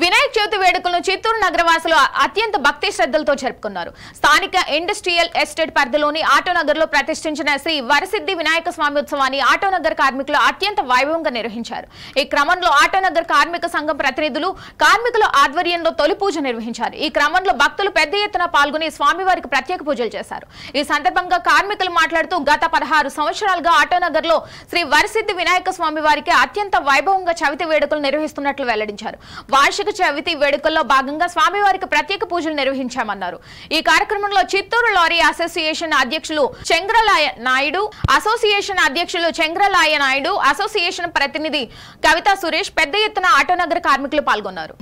వినాయక చవితి వేడుకలను చిత్తూరు నగరవాసులు అత్యంత భక్తి శ్రద్ధలతో జరుపుకున్నారు. స్థానిక ఇండస్ట్రియల్ ఎస్టేట్ పరిధిలోని ఆటోనగర్ లో ప్రతిష్ఠించిన శ్రీ వరసిద్ధి వినాయక స్వామి ఉత్సవాన్ని ఆటోనగర్ కార్మికులు అత్యంత వైభవంగా నిర్వహించారు. ఈ క్రమంలో ఆటోనగర్ కార్మిక సంఘం ప్రతినిధులు కార్మికుల ఆధ్వర్యంలో తొలి పూజ నిర్వహించారు. ఈ క్రమంలో భక్తులు పెద్ద ఎత్తున పాల్గొని స్వామివారికి ప్రత్యేక పూజలు చేశారు. ఈ సందర్భంగా కార్మికులు మాట్లాడుతూ గత 16 సంవత్సరాలుగా ఆటోనగర్ లో శ్రీ వరసిద్ధి వినాయక స్వామి వారికి అత్యంత వైభవంగా చవితి వేడుకలు నిర్వహిస్తున్నట్లు వెల్లడించారు. వార్షిక చవితి వేడుకల్లో భాగంగా స్వామివారికి ప్రత్యేక పూజలు నిర్వహించామన్నారు. ఈ కార్యక్రమంలో చిత్తూరు లారీ అసోసియేషన్ అధ్యక్షులు చెంగ్రలాయ నాయుడు, అసోసియేషన్ ప్రతినిధి కవిత సురేష్, పెద్ద ఎత్తున ఆటోనగర్ కార్మికులు పాల్గొన్నారు.